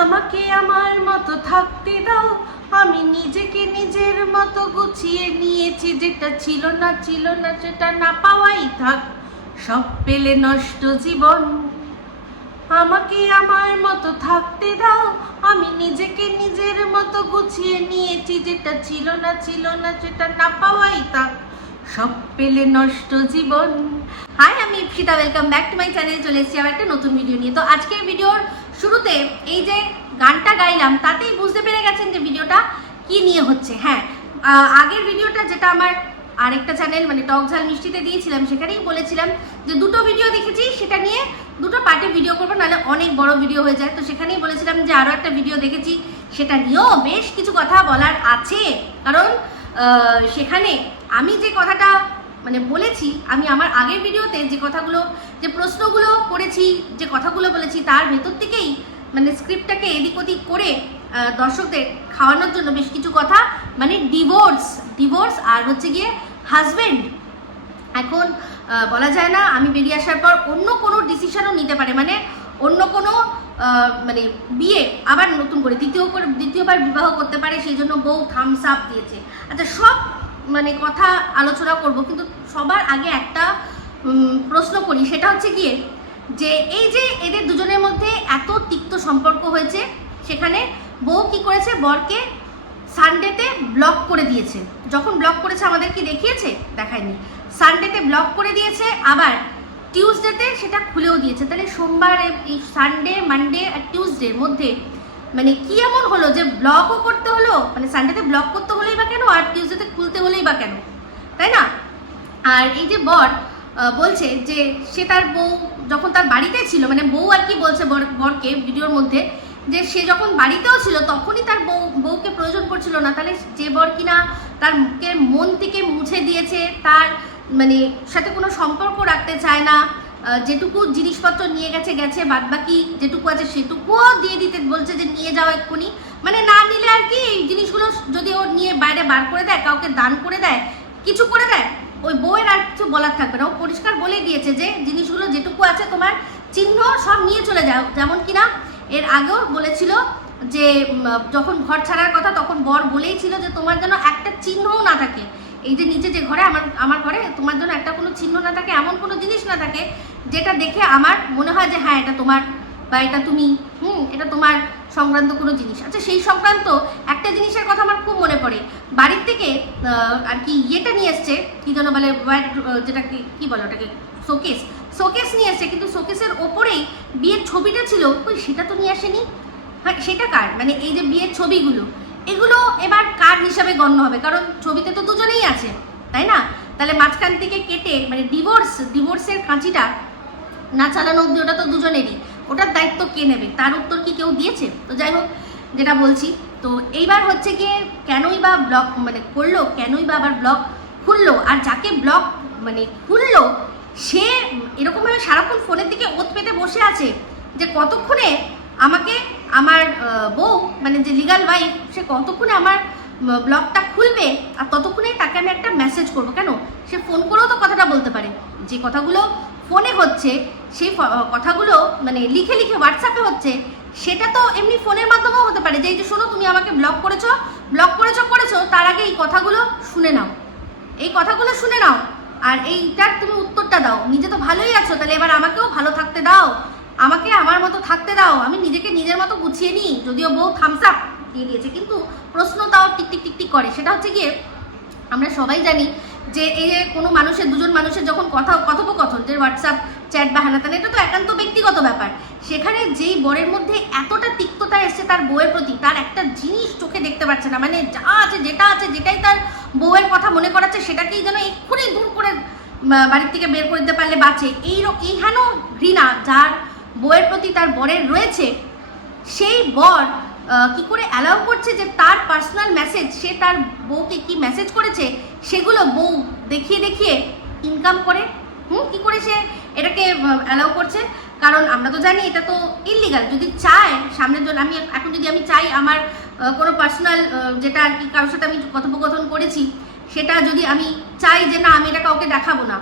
আমাকে আমার মতো থাকতে দাও। আমি নিজেকে নিজের মতো গুছিয়ে নিয়েছি, যেটা ছিল না ছিল না, সেটা না পাওয়াই থাক। সব পেলে নষ্ট জীবন। আমাকে আমার মতো থাকতে দাও। আমি নিজেকে নিজের মতো গুছিয়ে নিয়েছি, যেটা ছিল না ছিল না, সেটা না পাওয়াই থাক। সব পেলে নষ্ট জীবন। হাই আমি Ipsita welcome back to my channel চলে এসেছি আবার একটা নতুন ভিডিও নিয়ে। তো আজকের ভিডিওর শুরুতে এই যে গানটা গাইলাম, তাতেই বুঝতে পেরে গেছেন যে ভিডিওটা কি নিয়ে হচ্ছে। হ্যাঁ আগের ভিডিওটা যেটা আমার আরেকটা চ্যানেল মানে টক ঝাল মিষ্টিতে দিয়েছিলাম, সেখানেই বলেছিলাম যে দুটো ভিডিও দেখেছি, সেটা নিয়ে দুটো পার্টে ভিডিও করব, নাহলে অনেক বড় ভিডিও হয়ে যায়। তো সেখানেই বলেছিলাম যে আরও একটা ভিডিও দেখেছি, সেটা নিয়েও বেশ কিছু কথা বলার আছে। কারণ সেখানে আমি যে কথাটা মানে বলেছি, আমি আমার আগের ভিডিওতে যে কথাগুলো, যে প্রশ্নগুলো করেছি, যে কথাগুলো বলেছি, তার ভেতর থেকেই মানে স্ক্রিপ্টটাকে এদিক ওদিক করে দর্শকদের খাওয়ানোর জন্য বেশ কিছু কথা মানে ডিভোর্স ডিভোর্স আর হচ্ছে গিয়ে হাজবেন্ড এখন বলা যায় না, আমি বেরিয়ে আসার পর অন্য কোনো ডিসিশনও নিতে পারে মানে অন্য কোনো মানে বিয়ে আবার নতুন করে, দ্বিতীয় করে, দ্বিতীয়বার বিবাহ করতে পারে, সেই জন্য বউ থামস আপ দিয়েছে। আচ্ছা সব মানে কথা আলোচনা করব, কিন্তু সবার আগে একটা প্রশ্ন করি, সেটা হচ্ছে গিয়ে যে এই যে এদের দুজনের মধ্যে এত তিক্ত সম্পর্ক হয়েছে, সেখানে বউ কি করেছে? বরকে সানডেতে ব্লক করে দিয়েছে। যখন ব্লক করেছে, আমাদের কি দেখিয়েছে? দেখায়নি। সানডেতে ব্লক করে দিয়েছে, আবার টিউসডেতে সেটা খুলেও দিয়েছে। তাহলে সোমবার, এই সানডে মানডে আর টিউসডের মধ্যে মানে কি এমন হলো যে ব্লগও করতে হলো? মানে সানডেতে ব্লগ করতে হলেই বা কেন? আর টিউসডেতে খুলতে হলেই বা কেন? তাই না? আর এই যে বর বলছে যে সে তার বউ যখন তার বাড়িতে ছিল মানে বউ আর কি বলছে বর, বরকে ভিডিওর মধ্যে, যে সে যখন বাড়িতেও ছিল, তখনই তার বউ, বউকে প্রয়োজন পড়ছিল না। তাহলে যে বর কিনা তার মন থেকে মুছে দিয়েছে, তার মানে সাথে কোনো সম্পর্ক রাখতে চায় না যেটুকু জিনিসপত্র নিয়ে গেছে গেছে বাদ বাকি যেটুকু আছে সেটুকুও দিয়ে দিতে বলছে যে নিয়ে যাও এক্ষুনি। মানে না নিলে আর কি এই জিনিসগুলো যদি ও নিয়ে বাইরে বার করে দেয়, কাউকে দান করে দেয়, কিছু করে দেয়, ওই বউয়ের আর কিছু বলার থাকবে না। ও পরিষ্কার বলে দিয়েছে যে জিনিসগুলো যেটুকু আছে তোমার চিহ্ন সব নিয়ে চলে যাও। যেমন কিনা এর আগেও বলেছিল যে যখন ঘর ছাড়ার কথা তখন বর বলেই ছিল যে তোমার যেন একটা চিহ্নও না থাকে। এই যে নিচে যে ঘরে আমার আমার ঘরে তোমার জন্য একটা কোনো চিহ্ন না থাকে, এমন কোনো জিনিস না থাকে যেটা দেখে আমার মনে হয় যে হ্যাঁ এটা তোমার বা এটা তুমি, হুম, এটা তোমার সংক্রান্ত কোনো জিনিস। আচ্ছা সেই সংক্রান্ত একটা জিনিসের কথা আমার খুব মনে পড়ে। বাড়ির থেকে আর কি ইয়েটা নিয়ে এসছে, কি যেন বলে যেটা কি বলে ওটাকে, শোকেস। শোকেস নিয়ে এসছে, কিন্তু শোকেসের ওপরেই বিয়ের ছবিটা ছিল। ওই সেটা তো নিয়ে আসেনি? হ্যাঁ সেটা কার? মানে এই যে বিয়ের ছবিগুলো, এগুলো এবার কার হিসাবে গণ্য হবে? কারণ ছবিতে তো দুজনেই আছে, তাই না? তাহলে মাঝখান থেকে কেটে মানে ডিভোর্স ডিভোর্সের কাঁচিটা না চালানো অব্দি ওটা তো দুজনেরই। ওটার দায়িত্ব কে নেবে? তার উত্তর কি কেউ দিয়েছে? তো যাই হোক, যেটা বলছি, তো এইবার হচ্ছে গিয়ে কেনই বা ব্লক মানে করল, কেনই বা আবার ব্লক খুললো, আর যাকে ব্লক মানে খুললো, সে এরকমভাবে সারাক্ষণ ফোনের দিকে ওত পেতে বসে আছে যে কতক্ষণে আমাকে আমার বউ মানে যে লিগাল ওয়াইফ সে কতক্ষণে আমার ব্লগটা খুলবে আর ততক্ষণে তাকে আমি একটা মেসেজ করব। কেন? সে ফোন করেও তো কথাটা বলতে পারে। যে কথাগুলো ফোনে হচ্ছে সেই কথাগুলো মানে লিখে লিখে হোয়াটসঅ্যাপে হচ্ছে, সেটা তো এমনি ফোনের মাধ্যমেও হতে পারে। যে এই যে শোনো, তুমি আমাকে ব্লক করেছ ব্লক করেছ করেছ, তার আগে এই কথাগুলো শুনে নাও। এই কথাগুলো শুনে নাও, আর এইটার তুমি উত্তরটা দাও। নিজে তো ভালোই আছো, তাহলে এবার আমাকেও ভালো থাকতে দাও। আমাকে আমার মতো থাকতে দাও। আমি নিজেকে নিজের মতো গুছিয়ে নিই, যদিও বউ থামস আপ দিয়ে দিয়েছে, কিন্তু প্রশ্ন তাও টিক টিক টিক টিক করে। সেটা হচ্ছে গিয়ে, আমরা সবাই জানি যে এই যে কোনো মানুষের, দুজন মানুষের যখন কথা, কথোপকথন, যে হোয়াটসঅ্যাপ চ্যাট বা হানাতান এটা তো একান্ত ব্যক্তিগত ব্যাপার। সেখানে যেই বরের মধ্যে এতটা তিক্ততা এসছে তার বউয়ের প্রতি, তার একটা জিনিস চোখে দেখতে পাচ্ছে না মানে যা আছে, যেটা আছে, যেটাই তার বউয়ের কথা মনে করাচ্ছে, সেটাকেই যেন এক্ষুনি দূর করে বাড়ির থেকে বের করে দিতে পারলে বাঁচে। এই এই হেন ঘৃণা যার বউয়ের প্রতি তার বরের রয়েছে, সেই বর কি করে অ্যালাউ করছে যে তার পার্সোনাল মেসেজ সে তার বউকে কি মেসেজ করেছে, সেগুলো বউ দেখিয়ে দেখিয়ে ইনকাম করে? হুম, কি করে সে এটাকে অ্যালাউ করছে? কারণ আমরা তো জানি এটা তো ইলিগাল যদি চায় সামনের জন্য আমি এখন যদি আমি চাই আমার কোনো পার্সোনাল যেটা আর কি কারোর সাথে আমি কথোপকথন করেছি, সেটা যদি আমি চাই যে না, আমি এটা কাউকে দেখাবো না,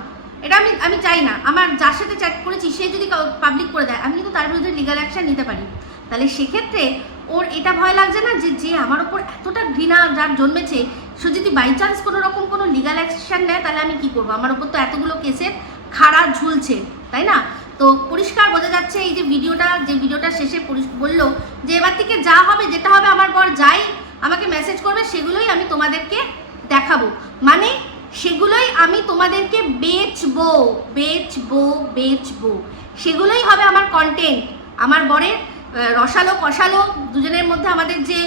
এটা আমি আমি চাই না। আমার যার সাথে চ্যাট করেছি, সে যদি পাবলিক করে দেয়, আমি কিন্তু তার বিরুদ্ধে লিগাল অ্যাকশন নিতে পারি। তাহলে সেক্ষেত্রে ওর এটা ভয় লাগছে না যে যে আমার ওপর এতটা ঘৃণা যার জন্মেছে, সে যদি বাই চান্স কোনো রকম কোনো লিগাল অ্যাকশন নেয়, তাহলে আমি কি করব? আমার ওপর তো এতগুলো কেসের খাড়া ঝুলছে, তাই না? তো পরিষ্কার বোঝা যাচ্ছে এই যে ভিডিওটা যে ভিডিওটা শেষে বলল যে এবার থেকে যা হবে, যেটা হবে আমার বর যাই আমাকে মেসেজ করবে, সেগুলোই আমি তোমাদেরকে দেখাবো। মানে সেগুলোই আমি তোমাদেরকে বেচবো বেচবো বেচবো। সেগুলোই হবে আমার কন্টেন্ট আমার বরের রসালো কষালো দুজনের মধ্যে আমাদের যে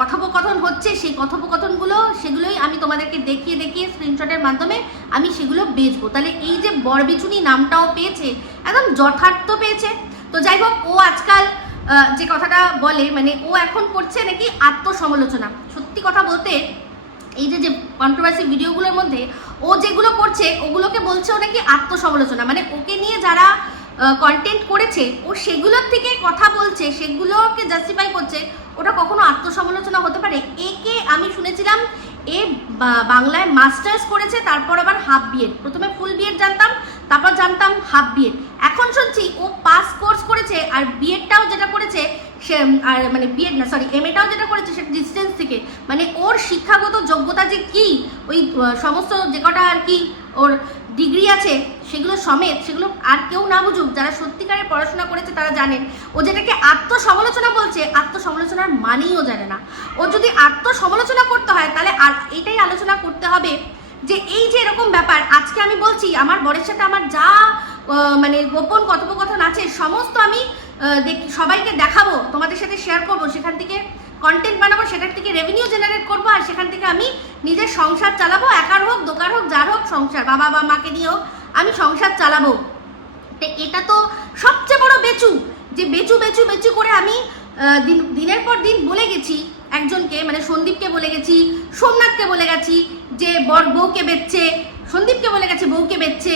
কথোপকথন হচ্ছে, সেই কথোপকথনগুলো, সেগুলোই আমি তোমাদেরকে দেখিয়ে দেখিয়ে স্ক্রিনশটের মাধ্যমে আমি সেগুলো বেচবো। তাহলে এই যে বরবিচুনি নামটাও পেয়েছে, একদম যথার্থ পেয়েছে। তো যাই হোক, ও আজকাল যে কথাটা বলে মানে ও এখন করছে নাকি আত্মসমালোচনা। সত্যি কথা বলতে, এই যে যে কন্ট্রোভার্সি ভিডিওগুলোর মধ্যে, ও যেগুলো করছে, ওগুলোকে বলছে ও নাকি আত্মসমালোচনা। মানে ওকে নিয়ে যারা কন্টেন্ট করেছে, ও সেগুলোর থেকে কথা বলছে, সেগুলোকে জাস্টিফাই করছে, ওটা কখনো আত্মসমালোচনা হতে পারে? একে আমি শুনেছিলাম, এ বাংলায় মাস্টার্স করেছে, তারপর আবার হাফ বিএড প্রথমে ফুল বিএড জানতাম, তারপর জানতাম হাফ বিএড এখন শুনছি, ও পাস কোর্স করেছে, আর বিএডটাও যেটা করেছে, সে, আর মানে বিএড না সরি এম এটাও যেটা করেছে, সেটা ডিস্টেন্স থেকে। মানে ওর শিক্ষাগত যোগ্যতা যে কি, ওই সমস্ত যে কটা আর কি, ওর ডিগ্রি আছে, সেগুলো সমেত, সেগুলো আর কেউ না বুঝুক, যারা সত্যিকারে পড়াশোনা করেছে তারা জানেন ও যেটাকে আত্মসমালোচনা বলছে, আত্মসমালোচনার মানেই ও জানে না। ও যদি আত্মসমালোচনা করতে হয়, তাহলে আর এটাই আলোচনা করতে হবে যে এই যে এরকম ব্যাপার, আজকে আমি বলছি, আমার বরের সাথে আমার যা মানে গোপন কথোপকথন আছে, সমস্ত আমি দেখ- সবাইকে দেখাবো, তোমাদের সাথে শেয়ার করব, সেখান থেকে কন্টেন্ট বানাবো সেটার থেকে রেভিনিউ জেনারেট করব, আর সেখান থেকে আমি নিজের সংসার চালাবো, একার হোক দোকান হোক, যার হোক, সংসার, বাবা বা মাকে নিয়ে হোক, আমি সংসার চালাবো। তো এটা তো সবচেয়ে বড় বেচু, যে বেচু বেচু বেচু করে আমি দিন, দিনের পর দিন বলে গেছি একজনকে মানে সন্দীপকে বলে গেছি, সোমনাথকে বলে গেছি যে বর বউকে বেচছে, সন্দীপকে বলে গেছে বউকে বেচছে।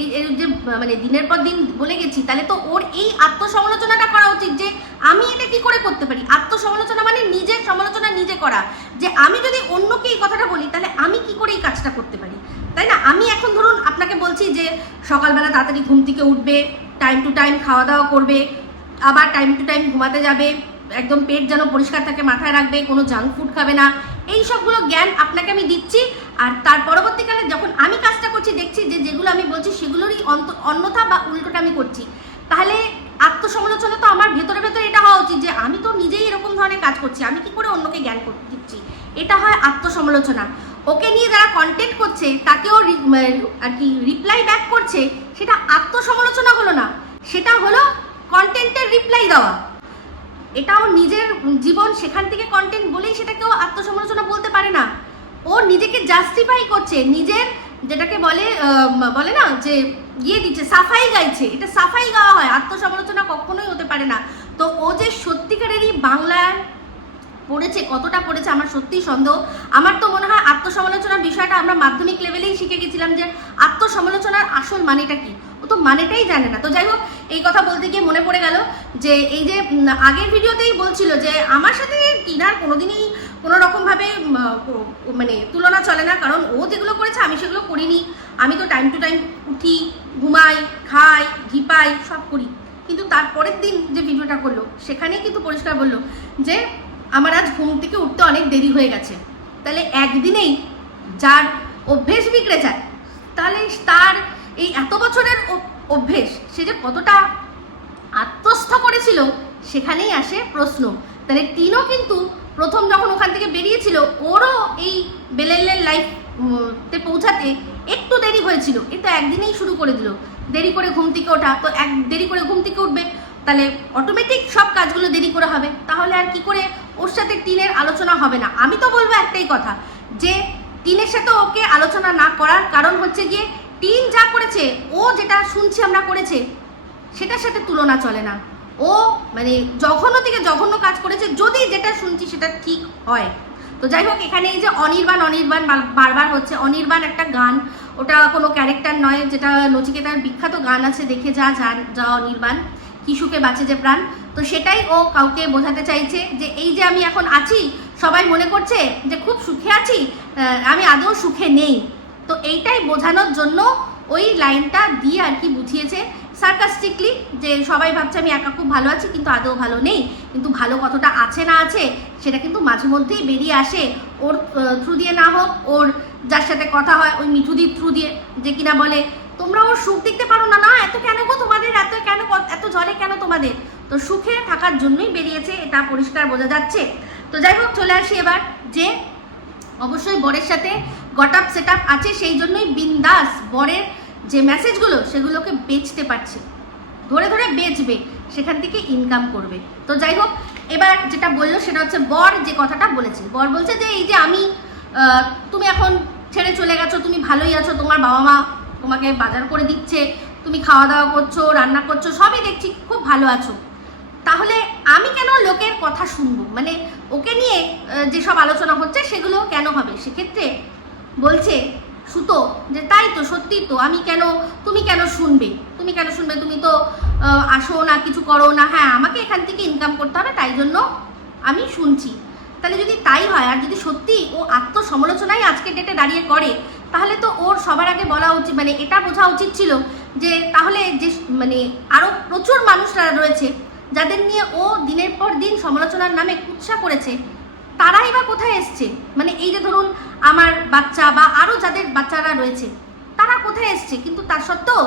এই যে মানে দিনের পর দিন বলে গেছি, তাহলে তো ওর এই আত্মসমালোচনাটা করা উচিত যে আমি এটা কি করে করতে পারি? আত্মসমালোচনা মানে নিজের সমালোচনা নিজে করা। যে আমি যদি অন্যকে এই কথাটা বলি, তাহলে আমি কি করে এই কাজটা করতে পারি? তাই না? আমি এখন ধরুন আপনাকে বলছি যে সকালবেলা তাড়াতাড়ি ঘুম থেকে উঠবে টাইম টু টাইম খাওয়া দাওয়া করবে, আবার টাইম টু টাইম ঘুমাতে যাবে, একদম পেট যেন পরিষ্কার থাকে, মাথায় রাখবে, কোনো জাঙ্ক ফুড খাবে না। এই সবগুলো জ্ঞান আপনাকে আমি দিচ্ছি। আর তার পরবর্তীকালে যখন আমি কাজটা করছি, দেখছি যে যেগুলো আমি বলছি সেগুলোরই অন্যথা বা উল্টোটা আমি করছি। তাহলে আত্মসমালোচনা তো আমার ভেতরে ভেতরে এটা হওয়া উচিত যে আমি তো নিজেই এরকম ধরনের কাজ করছি, আমি কি করে অন্যকে জ্ঞান দিচ্ছি? এটা হয় আত্মসমালোচনা। ওকে নিয়ে যারা কন্টেন্ট করছে, তাকেও আর কি রিপ্লাই ব্যাক করছে, সেটা আত্মসমালোচনা হলো না। সেটা হলো কন্টেন্টের রিপ্লাই দেওয়া। এটাও নিজের জীবন সেখান থেকে কন্টেন্ট বলেই সেটা কেউ আত্মসমালোচনা বলতে পারে না। ও নিজেকে জাস্টিফাই করছে, নিজের যেটাকে বলে বলে না, যে ইয়ে দিচ্ছে, সাফাই গাইছে। এটা সাফাই গাওয়া হয়, আত্মসমালোচনা কখনোই হতে পারে না। তো ও যে সত্যিকারেরই বাংলার পড়েছে, কতটা পড়েছে, আমার সত্যিই সন্দেহ। আমার তো মনে হয় আত্মসমালোচনার বিষয়টা আমরা মাধ্যমিক লেভেলেই শিখে গেছিলাম যে আত্মসমালোচনার আসল মানেটা কি? ও তো মানেটাই জানে না। তো যাই হোক, এই কথা বলতে গিয়ে মনে পড়ে গেল যে এই যে আগের ভিডিওতেই বলছিল যে আমার সাথে কিনার কোনোদিনই কোনো রকমভাবে মানে তুলনা চলে না। কারণ ও যেগুলো করেছে আমি সেগুলো করিনি। আমি তো টাইম টু টাইম উঠি, ঘুমাই, খাই ঘিপাই সব করি। কিন্তু তারপরের দিন যে ভিডিওটা করল সেখানেই কিন্তু পরিষ্কার বলল যে আমার আজ ঘুম থেকে উঠতে অনেক দেরি হয়ে গেছে। তাহলে একদিনেই যার অভ্যেস বিগড়ে যায়, তাহলে তার এই এত বছরের অভ্যেস, সে যে কতটা আত্মস্থ করেছিল, সেখানেই আসে প্রশ্ন। তাহলে তিনও কিন্তু প্রথম যখন ওখান থেকে বেরিয়েছিল, ওরও এই বেলেলের লাইফ তে পৌঁছাতে একটু দেরি হয়েছিল। এ তো একদিনেই শুরু করে দিল। দেরি করে ঘুম থেকে ওঠা, তো এক, দেরি করে ঘুম থেকে উঠবে, তাহলে অটোমেটিক সব কাজগুলো দেরি করে হবে। তাহলে আর কি করে ওর সাথে টিনের আলোচনা হবে না? আমি তো বলব একটাই কথা, যে টিনের সাথে ওকে আলোচনা না করার কারণ হচ্ছে গিয়ে টিন যা করেছে, ও যেটা শুনছি আমরা করেছে, সেটার সাথে তুলনা চলে না। ও মানে জঘন্য থেকে জঘন্য কাজ করেছে, যদি যেটা শুনছি সেটা ঠিক হয়। তো যাই হোক, এখানে এই যে অনির্বাণ অনির্বাণ বারবার হচ্ছে, অনির্বাণ একটা গান। ওটা কোনো ক্যারেক্টার নয়, যেটা নচিকেতার বিখ্যাত গান আছে, দেখে যা যা যা অনির্বাণ, কিশুকে বাঁচে যে প্রাণ। তো সেটাই ও কাউকে বোঝাতে চাইছে যে এই যে আমি এখন আছি, সবাই মনে করছে যে খুব সুখে আছি আমি আদৌ সুখে নেই। তো এইটাই বোঝানোর জন্য ওই লাইনটা দিয়ে আর কি বুঝিয়েছে সার্কাস্টিকলি যে সবাই ভাবছে আমি একা খুব ভালো আছি, কিন্তু আদৌ ভালো নেই। কিন্তু ভালো কতটা আছে না আছে, সেটা কিন্তু মাঝে মধ্যেই বেরিয়ে আসে। ওর থ্রু দিয়ে না হোক, ওর যার সাথে কথা হয়, ওই মিঠুদির থ্রু দিয়ে যে কিনা বলে, তোমরা ওর সুখ দেখতে পারো না না, এত কেন গো তোমাদের? এত কেন এত জলে কেন তোমাদের? তো সুখে থাকার জন্যই বেরিয়েছে, এটা পরিষ্কার বোঝা যাচ্ছে। তো যাই হোক, চলে আসি এবার যে অবশ্যই বরের সাথে গট আপ সেট আপ আছে, সেই জন্যই বিন্দাস বরের যে মেসেজগুলো সেগুলোকে বেচতে পারছে। ধরে ধরে বেচবে, সেখান থেকে ইনকাম করবে। তো যাই হোক, এবার যেটা বলল সেটা হচ্ছে বর যে কথাটা বলেছে। বর বলছে যে, এই যে আমি তুমি এখন ছেড়ে চলে গেছো, তুমি ভালোই আছো, তোমার বাবা মা তোমাকে বাজার করে দিচ্ছে, তুমি খাওয়া দাওয়া করছ, রান্না করছ, সবই দেখছি, খুব ভালো আছো। তাহলে আমি কেন লোকের কথা শুনব? মানে ওকে নিয়ে যেসব আলোচনা হচ্ছে, সেগুলো কেন হবে? সেক্ষেত্রে বলছে, সুতো, যে তাই তো সত্যি তো, আমি কেন, তুমি কেন শুনবে? তুমি কেন শুনবে? তুমি তো আসো না, কিছু করো না হ্যাঁ আমাকে এখান থেকে ইনকাম করতে হবে, তাই জন্য আমি শুনছি। তাহলে যদি তাই হয়, আর যদি সত্যি ও আত্মসমালোচনাই আজকে ডেটে দাঁড়িয়ে করে, তাহলে তো ওর সবার আগে বলা উচিত মানে এটা বোঝা উচিত ছিল যে, তাহলে যে মানে আরও প্রচুর মানুষরা রয়েছে, যাদের নিয়ে ও দিনের পর দিন সমালোচনার নামে কুৎসা করেছে তারাই বা কোথায় এসছে? মানে এই যে ধরুন আমার বাচ্চা বা আরও যাদের বাচ্চারা রয়েছে, তারা কোথায় এসছে? কিন্তু তার সত্ত্বেও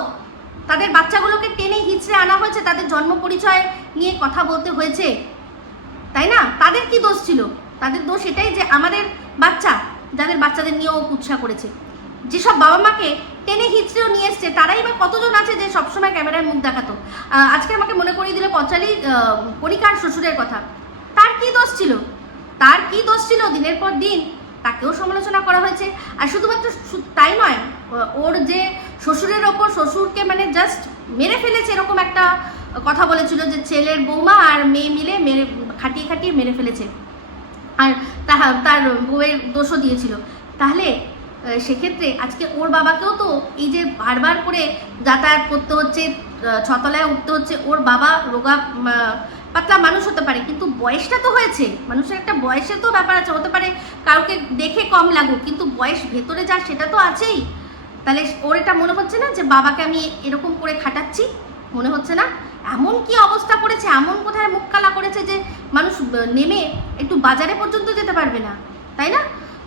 তাদের বাচ্চাগুলোকে টেনে হিচড়ে আনা হয়েছে, তাদের জন্ম পরিচয় নিয়ে কথা বলতে হয়েছে। তাই না? তাদের কি দোষ ছিল? তাদের দোষ এটাই যে আমাদের বাচ্চা, যাদের বাচ্চাদের নিয়েও কুৎসা করেছে। যেসব বাবা মাকে টেনে হিচড়েও নিয়ে এসছে, তারাই বা কতজন আছে যে সবসময় ক্যামেরায় মুখ দেখাতো? আজকে আমাকে মনে করিয়ে দিল পচালি কণিকার শ্বশুরের কথা। তার কি দোষ ছিল? তার কি দোষ ছিল দিনের পর দিন? তাকেও সমালোচনা করা হয়েছে। আর শুধুমাত্র তাই নয় ওর যে শ্বশুরের ওপর শ্বশুরকে মানে জাস্ট মেরে ফেলেছে এরকম একটা কথা বলেছিল যে ছেলের বৌমা আর মেয়ে মিলে মেরে, খাটিয়ে খাটিয়ে মেরে ফেলেছে। আর তার বউয়ের দোষও দিয়েছিল। তাহলে সেক্ষেত্রে আজকে ওর বাবাকেও তো এই যে বারবার করে যাতায়াত করতে হচ্ছে ছতলায় উঠতে হচ্ছে, ওর বাবা রোগা পাতলা মানুষ হতে পারে, কিন্তু বয়সটা তো হয়েছে। মানুষের একটা বয়সের তো ব্যাপার আছে, হতে পারে কাউকে দেখে কম লাগুক, কিন্তু বয়স ভেতরে যা সেটা তো আছেই। তাহলে ওর এটা মনে হচ্ছে না যে বাবাকে আমি এরকম করে খাটাচ্ছি? মনে হচ্ছে না? এমন কি অবস্থা করেছে, এমন কোথায় মুখ কালা করেছে যে মানুষ নেমে একটু বাজারে পর্যন্ত যেতে পারবে না, তাই না?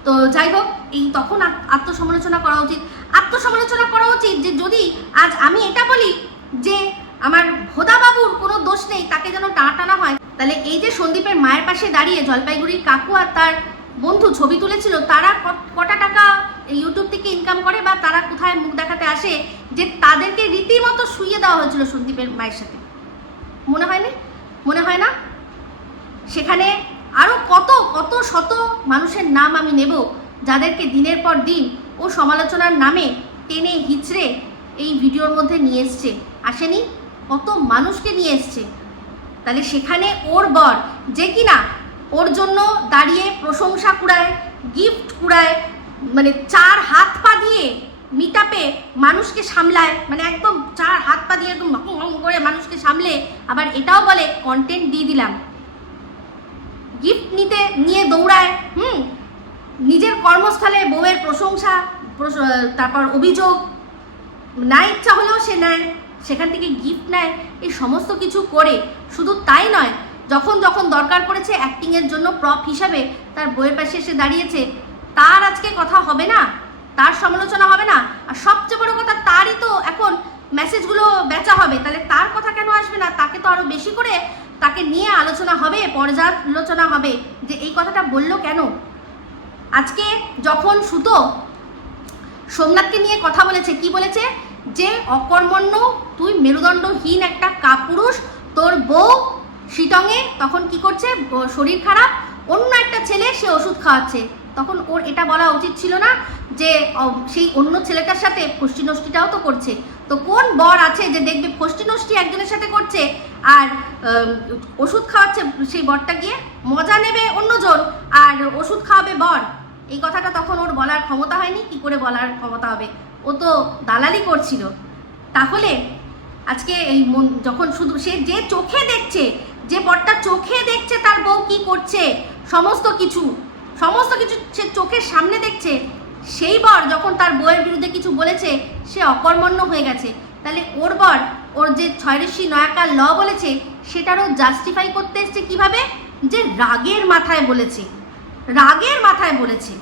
তো যাই হোক, এই তখন আত- আত্মসমালোচনা করা উচিত। আত্মসমালোচনা করা উচিত যে যদি আজ আমি এটা বলি যে আমার ভোদা বাবুর কোনো দোষ নেই, তাকে যেন টানা টানা হয়। তাহলে এই যে সন্দীপের মায়ের পাশে দাঁড়িয়ে জলপাইগুড়ির কাকু আর তার বন্ধু ছবি তুলেছিল, তারা কটা টাকা ইউটিউব থেকে ইনকাম করে বা তারা কোথায় মুখ দেখাতে আসে যে তাদেরকে রীতিমতো শুইয়ে দেওয়া হয়েছিল সন্দীপের মায়ের সাথে? মনে হয়নি মনে হয় না? সেখানে আরও কত কত শত মানুষের নাম আমি নেব, যাদেরকে দিনের পর দিন ও সমালোচনার নামে টেনে হিচড়ে এই ভিডিওর মধ্যে নিয়ে এসছে। আসেনি? কত মানুষকে নিয়ে এসছে। তাহলে সেখানে ওর বর, যে কিনা ওর জন্য দাঁড়িয়ে প্রশংসা কুড়ায় গিফট কুড়ায় মানে চার হাত পা দিয়ে মিটাপে মানুষকে সামলায় মানে একদম চার হাত পা দিয়ে একদম করে মানুষকে সামলে, আবার এটাও বলে কন্টেন্ট দিয়ে দিলাম। গিফট নিতে, নিয়ে দৌড়ায়, হুম? নিজের কর্মস্থলে বউয়ের প্রশংসা তারপর অভিযোগ না ইচ্ছা হলেও সে নেয়, সেখান থেকে গিফট নেয়, এই সমস্ত কিছু করে শুধু তাই নয়, যখন যখন দরকার পড়েছে অ্যাক্টিংয়ের জন্য প্রপ হিসাবে তার বইয়ের পাশে এসে দাঁড়িয়েছে, তার আজকে কথা হবে না, তার সমালোচনা হবে না, আর সবচেয়ে বড় কথা তারই তো এখন মেসেজগুলো বেচা হবে, তাহলে তার কথা কেন আসবে না? তাকে তো আরও বেশি করে তাকে নিয়ে আলোচনা হবে, পর্যালোচনা হবে, যে এই কথাটা বলল কেন? আজকে যখন সুতো সোমনাথকে নিয়ে কথা বলেছে, কি বলেছে? যে অকর্মণ্য, তুই মেরুদণ্ডহীন একটা কাপুরুষ, তোর বউ শিটংয়ে তখন কি করছে? শরীর খারাপ, অন্য একটা ছেলে সে ওষুধ খাওয়াচ্ছে। তখন ওর এটা বলা উচিত ছিল না যে সেই অন্য ছেলেটার সাথে ফষ্টি নষ্টিটাও তো করছে। তো কোন বর আছে যে দেখবে ফষ্টি নষ্টি একজনের সাথে করছে আর ওষুধ খাওয়াচ্ছে সেই বরটা গিয়ে? মজা নেবে অন্যজন আর ওষুধ খাওয়াবে বর। এই কথাটা তখন ওর বলার ক্ষমতা হয়নি, কি করে বলার ক্ষমতা হবে? ও তো দালালি করছিল। তাহলে আজকে এই মন যখন শুধু সে যে চোখে দেখছে, যে বরটা চোখে দেখছে তার বউ কি করছে, সমস্ত কিছু সমস্ত কিছু সে চোখের সামনে দেখছে, সেই বর যখন তার বউয়ের বিরুদ্ধে কিছু বলেছে, সে অকর্মণ্য হয়ে গেছে। তাহলে ওর বর, ওর যে ছয়রেশি নয়াকার ল বলেছে, সেটারও জাস্টিফাই করতে এসছে কীভাবে? যে রাগের মাথায় বলেছে। রাগের মাথায় বলেছে।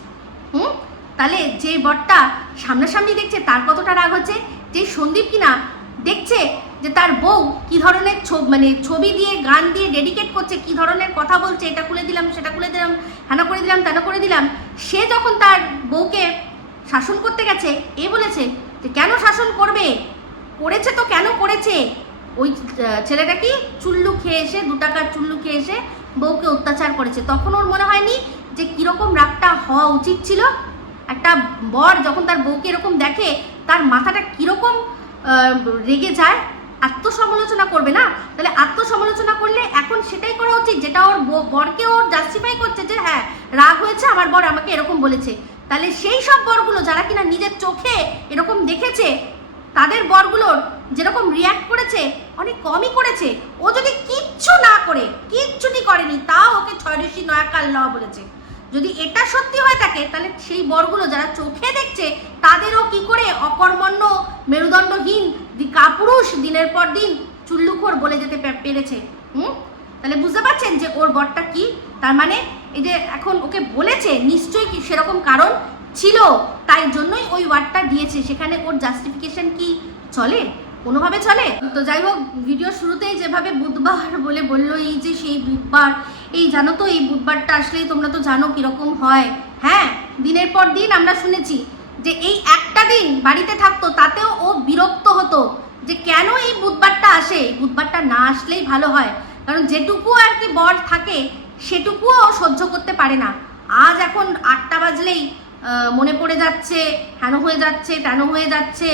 হুম? তাহলে যে বরটা সামনাসামনি দেখছে, তার কতটা রাগ হচ্ছে? যে সন্দীপ কিনা দেখছে যে তার বউ কি ধরনের ছবি মানে ছবি দিয়ে, গান দিয়ে ডেডিকেট করছে, কি ধরনের কথা বলছে, এটা খুলে দিলাম, সেটা খুলে দিলাম হ্যানা করে দিলাম, তেনা করে দিলাম। সে যখন তার বউকে শাসন করতে গেছে, এ বলেছে যে কেন শাসন করবে? করেছে তো কেন করেছে? ওই ছেলেটা কি চুল্লু খেয়ে এসে, দু টাকার চুল্লু খেয়ে এসে বউকে অত্যাচার করেছে। তখন ওর মনে হয়নি যে কীরকম রাগটা হওয়া উচিত ছিল? একটা বর যখন তার বউকে এরকম দেখে, তার মাথাটা কীরকম রেগে যায়, আত্মসমালোচনা করবে না? তাহলে আত্মসমালোচনা করলে এখন সেটাই করা উচিত, যেটা ওর বরকে ওর জাস্টিফাই করছে যে হ্যাঁ রাগ হয়েছে, আমার বর আমাকে এরকম বলেছে। তাহলে সেই সব বরগুলো যারা কিনা নিজের চোখে এরকম দেখেছে, তাদের বরগুলোর যেরকম রিয়াক্ট করেছে, অনেক কমই করেছে। ও যদি কিচ্ছু না করে, কিচ্ছুটি করেনি, তাও ওকে ছয়রশি নয়াকাল ল বলেছে। যদি এটা সত্যি হয়ে থাকে, তাহলে সেই বরগুলো যারা চোখে দেখছে, তাদেরও কি করে অকর্মণ্য, মেরুদণ্ডহীন কাপুরুষ দিনের পর দিন চুল্লুখোর বলে যেতে পেরেছে? হুম? তাহলে বুঝতে পারছেন যে ওর বরটা কি? তার মানে এই যে এখন ওকে বলেছে, নিশ্চয়ই কি সেরকম কারণ ছিল, তাই জন্যই ওই ওয়ার্ডটা দিয়েছে। সেখানে ওর জাস্টিফিকেশন কি? চলে? কোনোভাবে চলে? তো যাই হোক ভিডিও শুরুতেই যেভাবে বুধবার বলে বলল, এই যে সেই বুধবার এই জানো তো, এই বুধবারটা আসলেই তোমরা তো জানো কীরকম হয়। হ্যাঁ দিনের পর দিন আমরা শুনেছি যে এই একটা দিন বাড়িতে থাকতো, তাতেও ও বিরক্ত হতো যে কেন এই বুধবারটা আসে? বুধবারটা না আসলেই ভালো হয়। কারণ যেটুকু আর কি বর থাকে, সেটুকুও ও সহ্য করতে পারে না। আজ এখন আটটা বাজলেই মনে পড়ে যাচ্ছে, হেন হয়ে যাচ্ছে, তেন হয়ে যাচ্ছে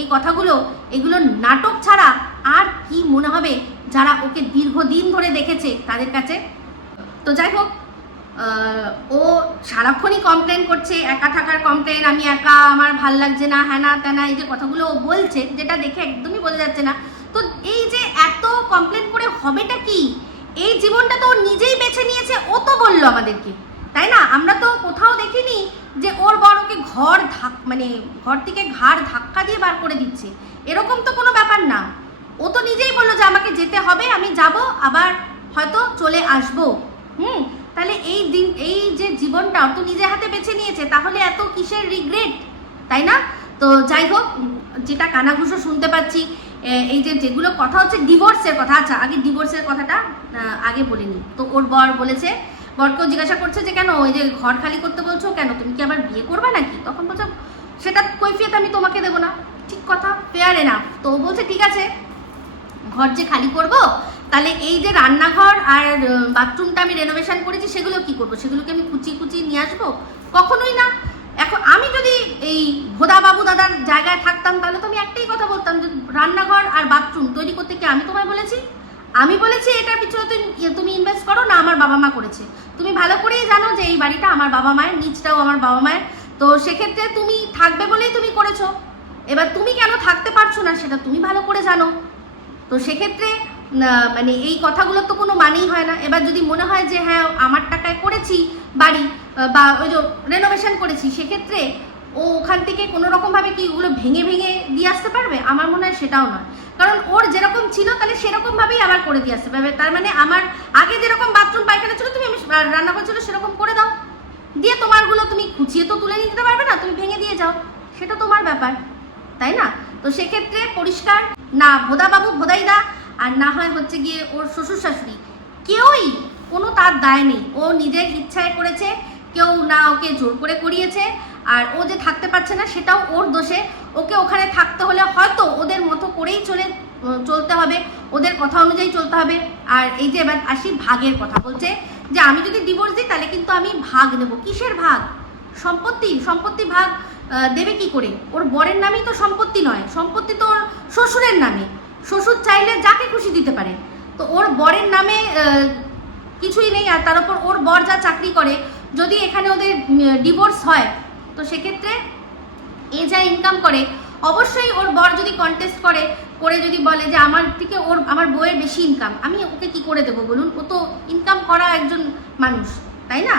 এই কথাগুলো। এগুলো নাটক ছাড়া আর কি মনে হবে যারা ওকে দীর্ঘদিন ধরে দেখেছে তাদের কাছে? তো যাই হোক ও সারাক্ষণই কমপ্লেন করছে, একা থাকার কমপ্লেন আমি একা, আমার ভালো লাগছে না, হ্যানা ত্যানা, এই যে কথাগুলো ও বলছে, যেটা দেখে একদমই বোঝা যাচ্ছে না। তো এই যে এত কমপ্লেন করে হবেটা কি? এই জীবনটা তো ও নিজেই বেছে নিয়েছে, ও তো বলল আমাদেরকে, তাই না? আমরা তো কোথাও দেখিনি যে ওর বড়কে ঘর ধাক মানে ঘর থেকে ঘাড় ধাক্কা দিয়ে বার করে দিচ্ছে। এরকম তো কোনো ব্যাপার না। ও তো নিজেই বলল যে আমাকে যেতে হবে, আমি যাব, আবার হয়তো চলে আসব। হুম, তাহলে এই দিন, এই যে জীবনটা তো নিজে হাতে বেছে নিয়েছে, তাহলে এত কিসের রিগ্রেট তাই না? তো যাই হোক, যেটা কানাঘুষো শুনতে পাচ্ছি এই যে যেগুলো কথা হচ্ছে ডিভোর্সের কথা আচ্ছা আগে ডিভোর্সের কথাটা আগে বলিনি তো ওর বর বলেছে, বরকেও জিজ্ঞাসা করছে যে, কেন ওই যে ঘর খালি করতে বলছো কেন? তুমি কি আবার বিয়ে করবে নাকি? তখন বলছো, সেটা কৈফিয়ত আমি তোমাকে দেবো না। ঠিক কথা ফেয়ার এনাফ তো বলছে, ঠিক আছে, ঘর যে খালি করব তাহলে এই যে রান্নাঘর আর বাথরুমটা আমি রেনোভেশন করেছি, সেগুলো কি করব? সেগুলোকে আমি কুচি কুচি নিয়ে আসব? কখনোই না। এখন আমি যদি এই ভোদা বাবু দাদার জায়গায় থাকতাম, তাহলে তো আমি একটাই কথা বলতাম যে, রান্নাঘর আর বাথরুম তৈরি করতে কি? আমি তোমায় বলেছি? আমি বলেছি, এটার পিছনে তুমি তুমি ইনভেস্ট করো না, আমার বাবা মা করেছে। তুমি ভালো করেই জানো যে এই বাড়িটা আমার বাবা মায়ের, নিচটাও আমার বাবা মায়ের। তো সেক্ষেত্রে তুমি থাকবে বলেই তুমি করেছ। এবার তুমি কেন থাকতে পারছ না, সেটা তুমি ভালো করে জানো। তো সেক্ষেত্রে মানে এই কথাগুলো তো কোনো মানেই হয় না। এবার যদি মনে হয় যে হ্যাঁ আমার টাকায় করেছি বাড়ি বা ওই যে রেনোভেশন করেছি, সেক্ষেত্রে ও ওখান থেকে কোনো রকমভাবে কি ওগুলো ভেঙে ভেঙে দিয়ে আসতে পারবে? আমার মনে হয় সেটাও নয়। কারণ ওর যেরকম ছিল, তাহলে সেরকমভাবেই আবার করে দিয়ে আসতে পারবে। তার মানে আমার আগে যেরকম বাথরুম পায়খানা ছিল, তুমি আমি রান্নাঘর ছিল, সেরকম করে দাও। দিয়ে তোমারগুলো তুমি কুচিয়ে তো তুলে নিতে পারবে না, তুমি ভেঙে দিয়ে যাও। সেটা তোমার ব্যাপার, তাই না? তো সেক্ষেত্রে পরিষ্কার, না, ভোদাবাবু, ভোদাইদা আর না হয় হচ্ছে গিয়ে ওর শ্বশুর শাশুড়ি। কেউই কোনো তার দায় নেই। ও নিজের ইচ্ছায় করেছে, কেউ না ওকে জোর করে করিয়েছে, আর ও যে থাকতে পারছে না সেটাও ওর দোষে। ওকে ওখানে থাকতে হলে হয়তো ওদের মতো করেই চলে চলতে হবে, ওদের কথা অনুযায়ী চলতে হবে। আর এই যে এবার আসি ভাগের কথা বলছে, যে আমি যদি ডিভোর্স দিই তাহলে কিন্তু আমি ভাগ নেব। কিসের ভাগ? সম্পত্তি সম্পত্তি ভাগ দেবে কি করে? ওর বরের নামেই তো সম্পত্তি নয়। সম্পত্তি তো ওর শ্বশুরের নামে। শ্বশুর চাইলে যাকে খুশি দিতে পারে। তো ওর বরের নামে কিছুই নেই আর তার উপর ওর বর যা চাকরি করে, যদি এখানে ওদের ডিভোর্স হয়, তো সেক্ষেত্রে এ যা ইনকাম করে, অবশ্যই ওর বর যদি কন্টেস্ট করে করে যদি বলে যে আমার থেকে ওর, আমার বউয়ের বেশি ইনকাম আমি ওকে কি করে দেবো বলুন? ও তো ইনকাম করা একজন মানুষ, তাই না?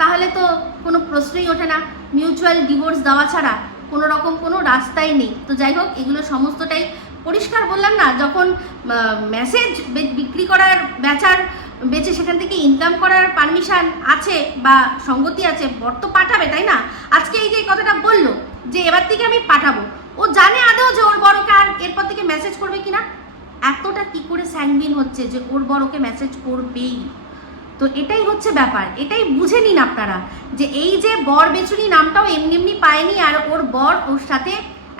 তাহলে তো কোনো প্রশ্নই ওঠে না। মিউচুয়াল ডিভোর্স দেওয়া ছাড়া কোনো রকম কোনো রাস্তাই নেই। তো যাই হোক, এগুলো সমস্তটাই পরিষ্কার বললাম না, যখন মেসেজ বিক্রি করার বেচার বেচে সেখান থেকে ইনকাম করার পারমিশন আছে বা সঙ্গতি আছে, বর তো পাঠাবে, তাই না? আজকে এই যে কথাটা বলল, যে এবার থেকে আমি পাঠাবো। ও জানে আদৌ যে ওর বড়কে আর এরপর থেকে মেসেজ করবে কিনা? এতটা কি করে স্যাংবিন হচ্ছে যে ওর বড়কে মেসেজ করবেই? তো এটাই হচ্ছে ব্যাপার। এটাই বুঝে নিন আপনারা যে এই যে বর বেচুনি নামটাও এমনি এমনি পায়নি আর ওর বর ওর সাথে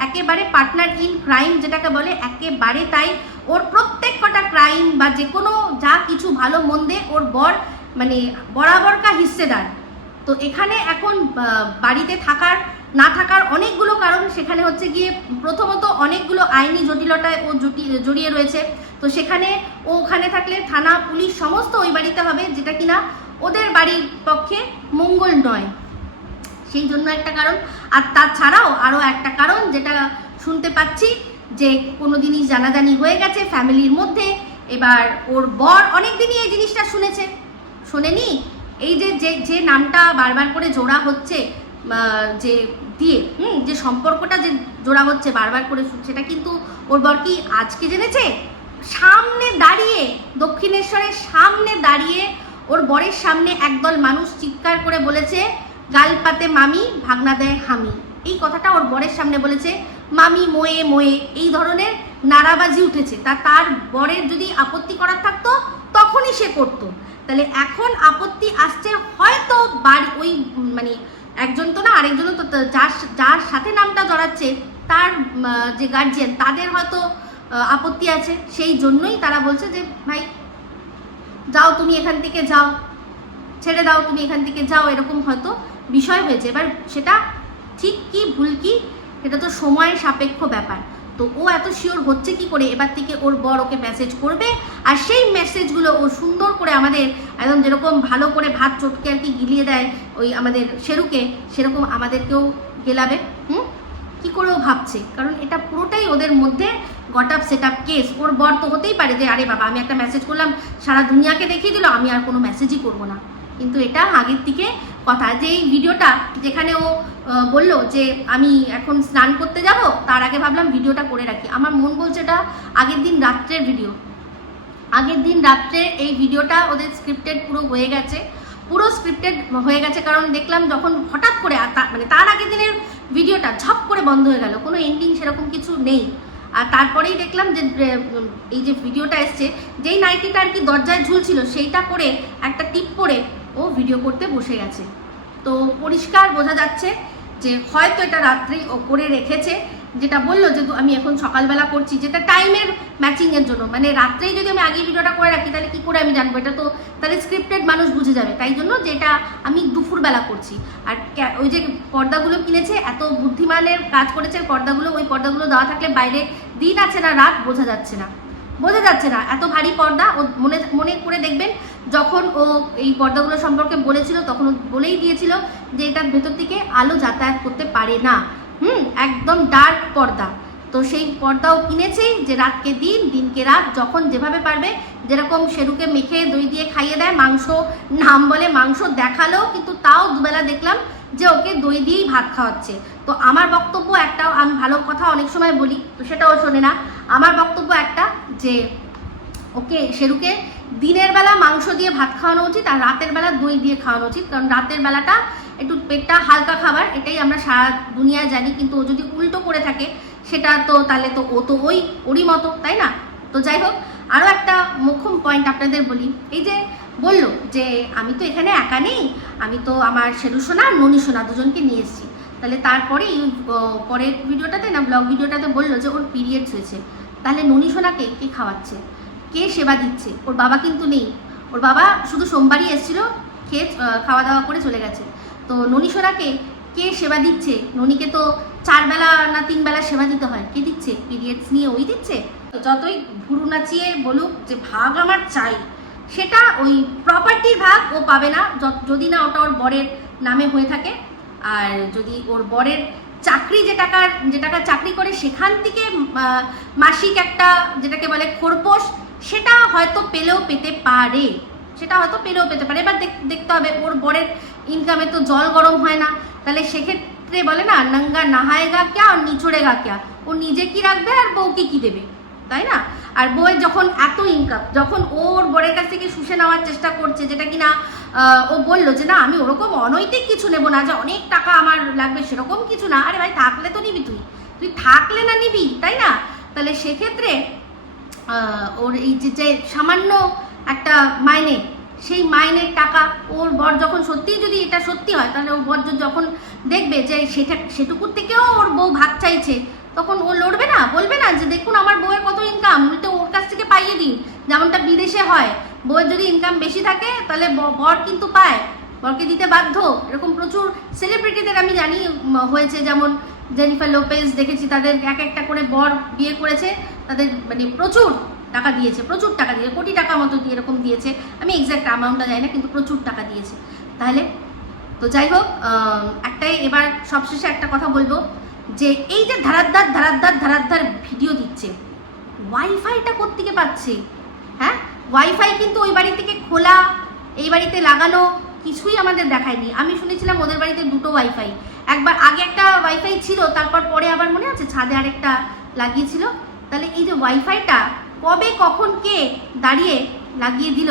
একেবারে পার্টনার ইন ক্রাইম যেটাকে বলে, একেবারে তাই ওর প্রত্যেক কটা ক্রাইম বা যে কোনো যা কিছু ভালো মন্দে ওর বর মানে বরাবর কা হিস্সেদার। তো এখানে এখন বাড়িতে থাকার, না থাকার অনেকগুলো কারণ। সেখানে হচ্ছে গিয়ে প্রথমত অনেকগুলো আইনি জটিলতায় ও জড়িয়ে রয়েছে। তো সেখানে ও ওখানে থাকলে থানা, পুলিশ সমস্ত ওই বাড়িতে হবে, যেটা কিনা ওদের বাড়ির পক্ষে মঙ্গল নয়। সেই জন্য একটা কারণ। আর তাছাড়াও আরও একটা কারণ যেটা শুনতে পাচ্ছি, যে কোনো জিনিস জানাজানি হয়ে গেছে ফ্যামিলির মধ্যে। এবার ওর বর অনেক দিনই এই জিনিসটা শুনেছে। শোনেনি? এই যে যে যে নামটা বারবার করে জোড়া হচ্ছে যে দিয়ে, হুম, যে সম্পর্কটা যে জোড়া হচ্ছে বারবার করে সেটা কিন্তু ওর বর কি আজকে জেনেছে? সামনে দাঁড়িয়ে, দক্ষিণেশ্বরের সামনে দাঁড়িয়ে ওর বরের সামনে একদল মানুষ চিৎকার করে বলেছে গাল পাতে মামি, ভাগনা দেয় হামি। এই কথাটা ওর বরের সামনে বলেছে, মামি মোয়ে মোয়ে। এই ধরনের নারাবাজি উঠেছে। তা তার বরের যদি আপত্তি করার থাকতো, তখনই সে করতো। তাহলে এখন আপত্তি আসছে, হয়তো বাড়ি ওই মানে একজন তো না, আরেকজনও তো তো, যার যার সাথে নামটা জড়াচ্ছে, তার যে গার্জিয়ান তাদের হয়তো আপত্তি আছে। সেই জন্যই তারা বলছে যে, ভাই, যাও তুমি এখান থেকে যাও। ছেড়ে দাও তুমি এখান থেকে যাও। এরকম হয়তো বিষয় হয়েছে। এবার সেটা ঠিক কি, ভুল কি, সেটা তো সময়ের সাপেক্ষ ব্যাপার। তো ও এত শিওর হচ্ছে কি করে? এবার থেকে ওর বর ওকে মেসেজ করবে আর সেই মেসেজগুলো ও সুন্দর করে আমাদের একদম যেরকম ভালো করে ভাত চটকে আর কি গিলিয়ে দেয় ওই আমাদের সেরুকে সেরকম আমাদেরকেও গেলাবে। হুম? কি করে ও ভাবছে? কারণ এটা পুরোটাই ওদের মধ্যে got up set up case ওর বর তো হতেই পারে যে, আরে বাবা, আমি একটা মেসেজ করলাম, সারা দুনিয়াকে দেখিয়ে দিল, আমি আর কোনো মেসেজই করব না। কিন্তু এটা আগের থেকে কথা যে এই ভিডিওটা যেখানে ও বলল যে আমি এখন স্নান করতে যাব, তার আগে ভাবলাম ভিডিওটা করে রাখি। আমার মন বলছে এটা আগের দিন রাত্রের ভিডিও। আগের দিন রাত্রে এই ভিডিওটা ওদের স্ক্রিপ্টেড পুরো হয়ে গেছে। পুরো স্ক্রিপ্টেড হয়ে গেছে কারণ দেখলাম যখন হঠাৎ করে মানে তার আগের দিনের ভিডিওটা ঝপ করে বন্ধ হয়ে গেল, কোনো এন্ডিং সেরকম কিছু নেই। আর তারপরেই দেখলাম যে এই যে ভিডিওটা এসছে, যেই নাইটিটা আর কি দরজায় ঝুলছিল, সেইটা করে একটা টিপ পরে ও ভিডিও করতে বসে গেছে। তো পরিষ্কার বোঝা যাচ্ছে যে হয়তো এটা রাত্রেই ও করে রেখেছে, যেটা বলল যে আমি এখন সকালবেলা করছি, যেটা টাইমের ম্যাচিংয়ের জন্য। মানে রাত্রেই যদি আমি আগে ভিডিওটা করে রাখি, তাহলে কি করে আমি জানব? এটা তো তাহলে স্ক্রিপ্টেড মানুষ বুঝে যাবে। তাই জন্য যেটা আমি দুপুরবেলা করছি। আর ওই যে পর্দাগুলো কিনেছে, এত বুদ্ধিমানের কাজ করেছে, পর্দাগুলো, ওই পর্দাগুলো দেওয়া থাকলে বাইরে দিন আছে না, রাত বোঝা যাচ্ছে না। বোঝা যাচ্ছে না, এত ভারী পর্দা, ও মনে মনে করে দেখবেন যখন ও এই পর্দাগুলো সম্পর্কে বলেছিল, তখন বলেই দিয়েছিল যে এটার ভেতর থেকে আলো যাতায়াত করতে পারে না। হুম, একদম ডার্ক পর্দা। তো সেই পর্দাও কিনেছেই যে রাতকে দিন, দিনকে রাত, যখন যেভাবে পারবে, যেরকম সেরুকে মেখে দই দিয়ে খাইয়ে দেয়, মাংস নাম বলে মাংস দেখাল, কিন্তু তাও দুবেলা দেখলাম যে ওকে দই দিয়েই ভাত খাওয়াচ্ছে। তো আমার বক্তব্য একটা, আমি ভালো কথা অনেক সময় বলি, তো সেটাও শোনে না। আমার বক্তব্য একটা যে ওকে, শেরুকে দিনের বেলা মাংস দিয়ে ভাত খাওয়ানো উচিত আর রাতের বেলা দই দিয়ে খাওয়ানো উচিত। কারণ রাতের বেলাটা একটু পেটটা হালকা খাবার এটাই আমরা সারা দুনিয়ায় জানি। কিন্তু ও যদি উল্টো করে থাকে সেটা তো তাহলে তো ও তো ওই ওরই মতো তাই না? তো যাই হোক আরও একটা মুখ্য পয়েন্ট আপনাদের বলি। এই যে বলল যে আমি তো এখানে একা নেই আমি তো আমার শেরু সোনা আর ননী সোনা দুজনকে নিয়ে এসেছি। তাহলে তারপরেই আহ, পরের ভিডিওটাতে না ব্লগ ভিডিওটাতে বলল যে ওর পিরিয়ডস হয়েছে। তাহলে ননী সোনাকে কে খাওয়াচ্ছে? কে সেবা দিচ্ছে? ওর বাবা কিন্তু নেই। ওর বাবা শুধু সোমবারই এসেছিল, খেয়ে খাওয়া দাওয়া করে চলে গেছে। তো ননী সোনাকে কে সেবা দিচ্ছে? ননীকে তো চার বেলা না তিন বেলা সেবা দিতে হয়। কে দিচ্ছে? পিরিয়ডস নিয়ে ওই দিচ্ছে? তো যতই ভুরু নাচিয়ে বলুক যে ভাগ আমার চাই, সেটা ওই প্রপার্টির ভাগ ও পাবে না। যদি না ওটা ওর বরের নামে হয়ে থাকে, আর যদি ওর বরের চাকরি যে টাকার যে টাকা চাকরি করে, সেখান থেকে মাসিক একটা যেটাকে বলে খোরপোশ সেটা হয়তো পেলেও পেতে পারে। সেটা হয়তো পেলেও পেতে পারে। এবার দেখ- দেখতে হবে, ওর বরের ইনকামে তো জল গরম হয় না। তাহলে সেক্ষেত্রে বলে না, নঙ্গা নাহায়েগা ক্যা আর নিচড়েগা ক্যা? ও নিজে কি রাখবে আর বউকে কি দেবে? তাই না? আর বউয়ের যখন এত ইনকাম যখন ওর বরের কাছ থেকে শুষে নেওয়ার চেষ্টা করছে, যেটা কি না ও বলল যে, না, আমি ওরকম অনৈতিক কিছু নেব না, যে অনেক টাকা আমার লাগবে সেরকম কিছু না। আরে ভাই, থাকলে তো নিবি তুই। তুই থাকলে না নিবি, তাই না? তাহলে সেক্ষেত্রে ওর এই যে যে সামান্য একটা মাইনে, সেই মাইনের টাকা ওর বর যখন সত্যিই যদি এটা সত্যি হয়, তাহলে ওর বর যখন দেখবে যে সেটা সেটুকুর থেকেও ওর বউ ভাগ চাইছে, তখন ও লড়বে না, বলবে না যে, দেখুন, আমার বউয়ের কত ইনকাম উল্টে ওর কাছ থেকে পাইয়ে দিন যেমনটা বিদেশে হয়, বউয়ের যদি ইনকাম বেশি থাকে, তাহলে বর কিন্তু পায়, বরকে দিতে বাধ্য। এরকম প্রচুর সেলিব্রিটিদের আমি জানি হয়েছে। যেমন জেনিফার লোপেজ দেখেছি, তাদের এক একটা করে বর বিয়ে করেছে, তাদের মানে প্রচুর টাকা দিয়েছে, প্রচুর টাকা দিয়েছে কোটি টাকা মতো এরকম দিয়েছে। আমি এক্স্যাক্ট অ্যামাউন্টটা জানি না, কিন্তু প্রচুর টাকা দিয়েছে। তাহলে, তো যাই হোক একটাই এবার সবশেষে একটা কথা বলব, যে এই যে ধারাদ্দার ধারাদ্দার ধারাদ্দার ভিডিও দিচ্ছে ওয়াইফাইটা কোত্থেকে পাচ্ছে? হ্যাঁ? ওয়াইফাই কিন্তু ওই বাড়ি থেকে খোলা, এই বাড়িতে লাগানো কিছুই আমাদের দেখায়নি। আমি শুনেছিলাম ওদের বাড়িতে দুটো ওয়াইফাই একবার আগে একটা ওয়াইফাই ছিল, তারপর পরে আবার মনে আছে ছাদে আরেকটা লাগিয়েছিল? তাহলে এই যে ওয়াইফাইটা কবে, কখন, কে দাঁড়িয়ে লাগিয়ে দিল?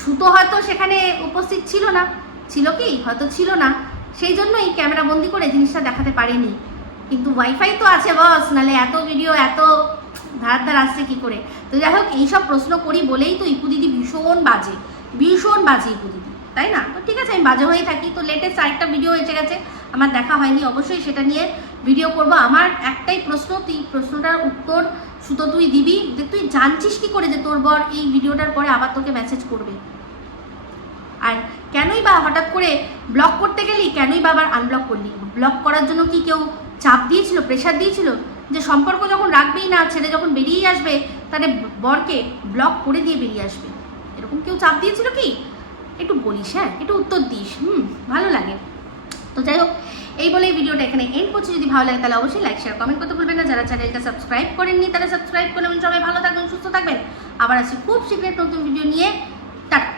সুতো হয়তো সেখানে উপস্থিত ছিল না। ছিল কি? হয়তো ছিল না। সেই জন্যই ক্যামেরা বন্দি করে জিনিসটা দেখাতে পারেনি। কিন্তু ওয়াইফাই তো আছে বস নালে এত ভিডিও এত ধার ধার আসছে কী করে? তো যাই হোক, এইসব প্রশ্ন করি বলেই তো ইপু দিদি ভীষণ বাজে। ভীষণ বাজে ইপু দিদি, তাই না? তো ঠিক আছে, আমি বাজে হয়েই থাকি। তো লেটেস্ট আরেকটা ভিডিও এসে গেছে। আমার দেখা হয়নি, অবশ্যই সেটা নিয়ে ভিডিও করব। আমার একটাই প্রশ্ন, তুই প্রশ্নটার উত্তর সুতো তুই দিবি। যে তুই জানছিস কি করে যে তোর বর এই ভিডিওটার পরে আবার তোকে মেসেজ করবে? আর কেনই বা হঠাৎ করে ব্লক করতে গেলি, কেনই বা আবার আনব্লক করলি? ব্লক করার জন্য কি কেউ চাপ দিয়েছিল প্রেশার দিয়েছিল? যে সম্পর্ক যখন রাখবেই না ছেলে যখন বেরিয়ে আসবে, তাহলে বরকে ব্লক করে দিয়ে বেরিয়ে আসবে। এরকম কেউ চাপ দিয়েছিল কি? একটু বলিস হ্যাঁ একটু উত্তর দিস। হুম, ভালো লাগে। তো যাই হোক, এই বলে এই ভিডিওটা এখানে এন্ড করছি। যদি ভালো লাগে তাহলে অবশ্যই লাইক শেয়ার কমেন্ট করতে ভুলবেন না। যারা চ্যানেলটা সাবস্ক্রাইব করেননি, তারা সাবস্ক্রাইব করে সবাই ভালো থাকবেন, সুস্থ থাকবেন। আবার আসি খুব শীঘ্রই নতুন ভিডিও নিয়ে। টাটা।